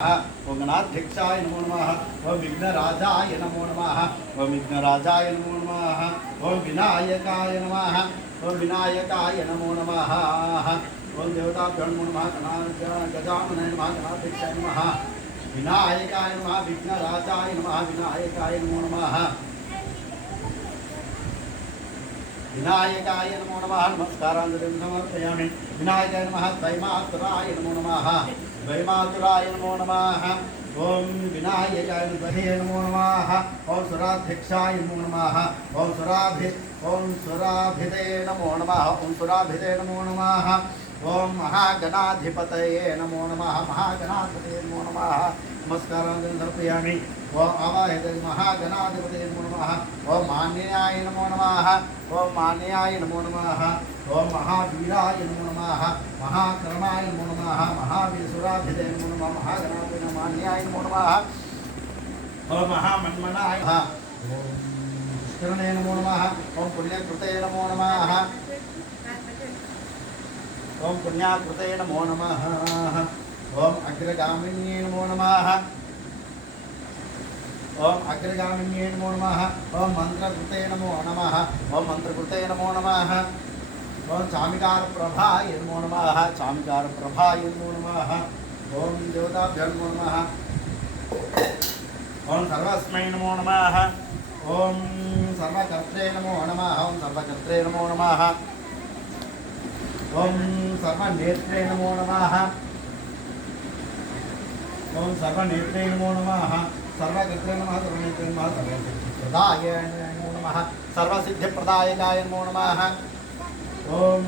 ओम गणाध्यक्षाय नमो नमः। ओम विघ्नराजाय नमो नमः। ओम विघ्नराजाय नमो नमः। ओम विनायकाय नमः। ओम विनायकाय नमो नमः। ओम देवताभ्यो नमो नमः। गजाननाय नमः। गणाध्यक्षाय नमः। विनायकाय नमः। विघ्नराजाय नमः। विनायकाय नमो नमः। विनायकाय नमो नमः। नमस्काराञ्जलिं समर्पयामि। विनायकाय नमः। दैमातुराय नमो नमः। वैमातुराय नमो नमः। ओम विनायकाय नमो नमः। ओम सुराध्यक्षाय नमो नमः। ओम सुराभिदे नमो नमः। ओम सुराभिदे नमो नमः। ओम महागणाधिपतये नमो नमः। महागणाधिपतये नमो नमः। नमस्काराञ्जलिं समर्पयामि। ओम आवाहते महागणाधिपतये नमो नमः। ओम मान्याय नमो नमः। ओम मान्याय नमो नमः। ओम महावीराय नमो नमः। महाक्रमाय नमो नमः। महावीरसुराभिदे नमो नमः। महागणाधिपतये मान्याय नमो नमः। ओम महामन्मनाय नमः। ओम पुष्करणे नमो नमः। ओम पुण्यकृते नमो नमः। ओम पुण्याकृते नमो नमः। ओम अग्रगामिन्ये नमो नमः। ओम अग्रगामिन्ये नमो नमः। ओम मंत्रकृते नमो नमः। ओम मंत्रकृते नमो नमः। ओम चामिकार प्रभाय नमो नमः। चामिकार प्रभाय नमो नमः। ओम देवताभ्यो नमो नमः। ओम सर्वस्मै नमो नमः। ओम सर्वकर्त्रे नमो नमः। ओम सर्वकर्त्रे नमो नमः। ओम सर्वनेत्रे नमो नमः। ओम सर्वनेत्रे नमो नमः। सर्वकर्त्रे नमः। सर्वनेत्रे नमः। सर्वसिद्धिप्रदाय नमो नमः। सर्वसिद्धिप्रदायकाय नमो नमः। ओम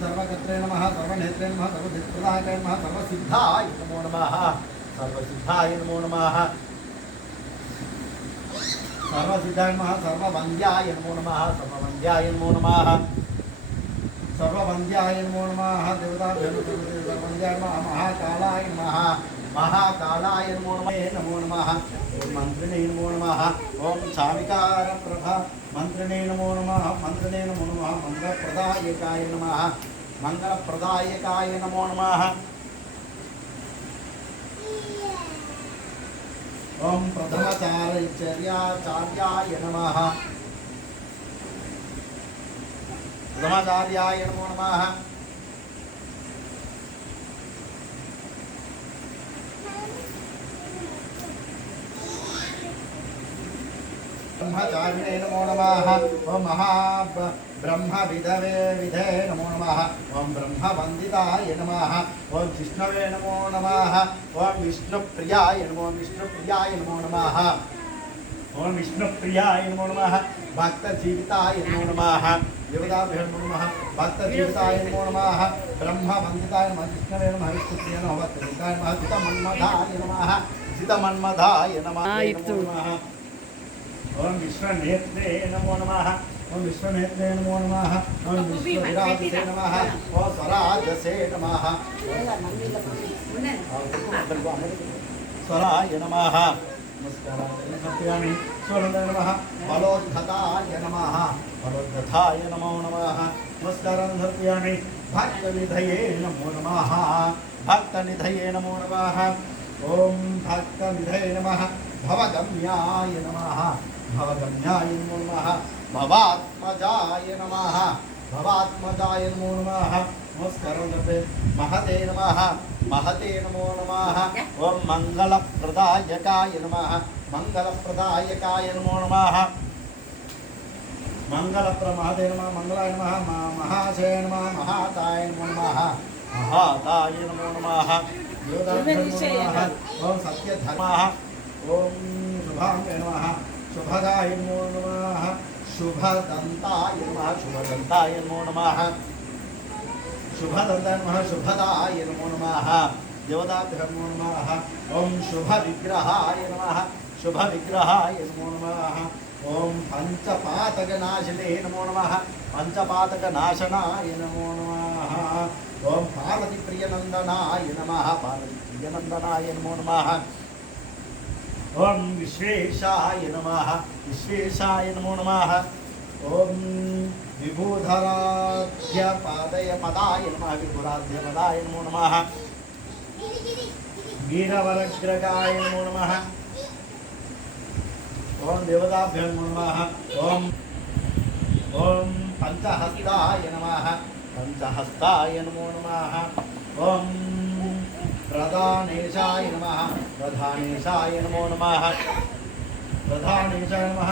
सर्वकर्त्रे नमः। सर्वनेत्रे नमः। सर्वसिद्धिप्रदायकाय नमः। सर्वसिद्धाय नमो नमः। सर्वसिद्धाय नमो नमः। सर्वसिद्धाय नमः। सर्ववन्द्याय नमो नमः। सर्ववन्द्याय नमो नमः। सर्ववन्द्याय नमो नमः। देवताभ्यो सर्ववन्द्याय नमः। महाकालाय नमः। महाकालाय नमो नमः। ओम मंत्रिणे नमो नमः। ओम चामिकार प्रभा मंत्रिणे नमो नमः। मंत्रिणे नमो नमः। मंगलप्रदायकाय नमः। मंगलप्रदायकाय नमो नमः। ओम प्रथमाचार्याय नमः। प्रथमाचार्याय नमो नमः। ब्रह्मचारिणे नमो नमः। ओम महाब्रह्मविधवे विधे नमो नमः। ओम ब्रह्मवन्दिताय नमः। ओम विष्णवे नमो नमः। ओम विष्णुप्रियाय नमो विष्णुप्रियाय नमो नमः। ओम विष्णुप्रियाय नमो नमः। भक्तजीविताय नमो नमः। देवताभ्यो नमो नमः। भक्तजीविताय नमो नमः। ब्रह्मवन्दिताय नमः। विष्णवे नमः। विष्णुप्रियाय नमः। भक्तजीविताय नमः। जितमन्मथाय नमः। जितमन्मथाय नमः। ओम विश्वनेत्रे नमो नमः। ओम विश्वनेत्रे नमो नमः। ओम विश्वविराजसे नमः। ओम स्वराजसे नमः। स्वराय नमः। नमस्काराञ्जलिं समर्पयामि। स्वरन्दाय नमः। बलोद्धताय नमः। बलोद्धताय नमो नमः। नमस्कारान् समर्पयामि। भक्तनिधये नमो नमः। भक्तनिधये नमो नमः। ओम भक्तनिधये नमः। भवगम्याय नमः। भवगम्याय नमो नमः। भवात्मजाय नमः। भवात्मजाय नमो नमः। नमस्कारं करते महते नमः। महते नमो नमः। ओम मंगलप्रदायकाय नमः। मंगलप्रदायकाय नमो नमः। मंगलप्रमहते नमः। मंगलाय नमः। महाशय नमः। महाताय नमो नमः। महाताय नमो नमः। ओम सत्यधर्मः। ओम शुभांगे नमः। शुभगाय नमो नमः। शुभदन्ताय नमः। शुभदन्ताय नमो नमः। शुभदन्ताय नमः। शुभदाय नमो नमः। देवताभ्यो नमो नमः। ओम शुभविग्रहाय नमः। शुभविग्रहाय नमो नमः। ओम पंचपातकनाशिने नमो नमः। पंचपातकनाशनाय नमो नमः। ओम पार्वतीप्रियनन्दनाय नमः। पार्वतीप्रियनन्दनाय नमो नमः। ओम विश्वेशाय नमः। विश्वेशाय नमो नमः। ओम विभूधराध्य पदाय नमः। विभूराध्य पदाय नमो नमः। वीरवरग्रगाय नमो नमः ओम देवताभ्यो नमः ओम ओम पंचहस्ताय नमः पंचहस्ताय नमो नमः ओम प्रधानेशाय नमः प्रधानेशाय नमो नमः प्रधानेशाय नमः।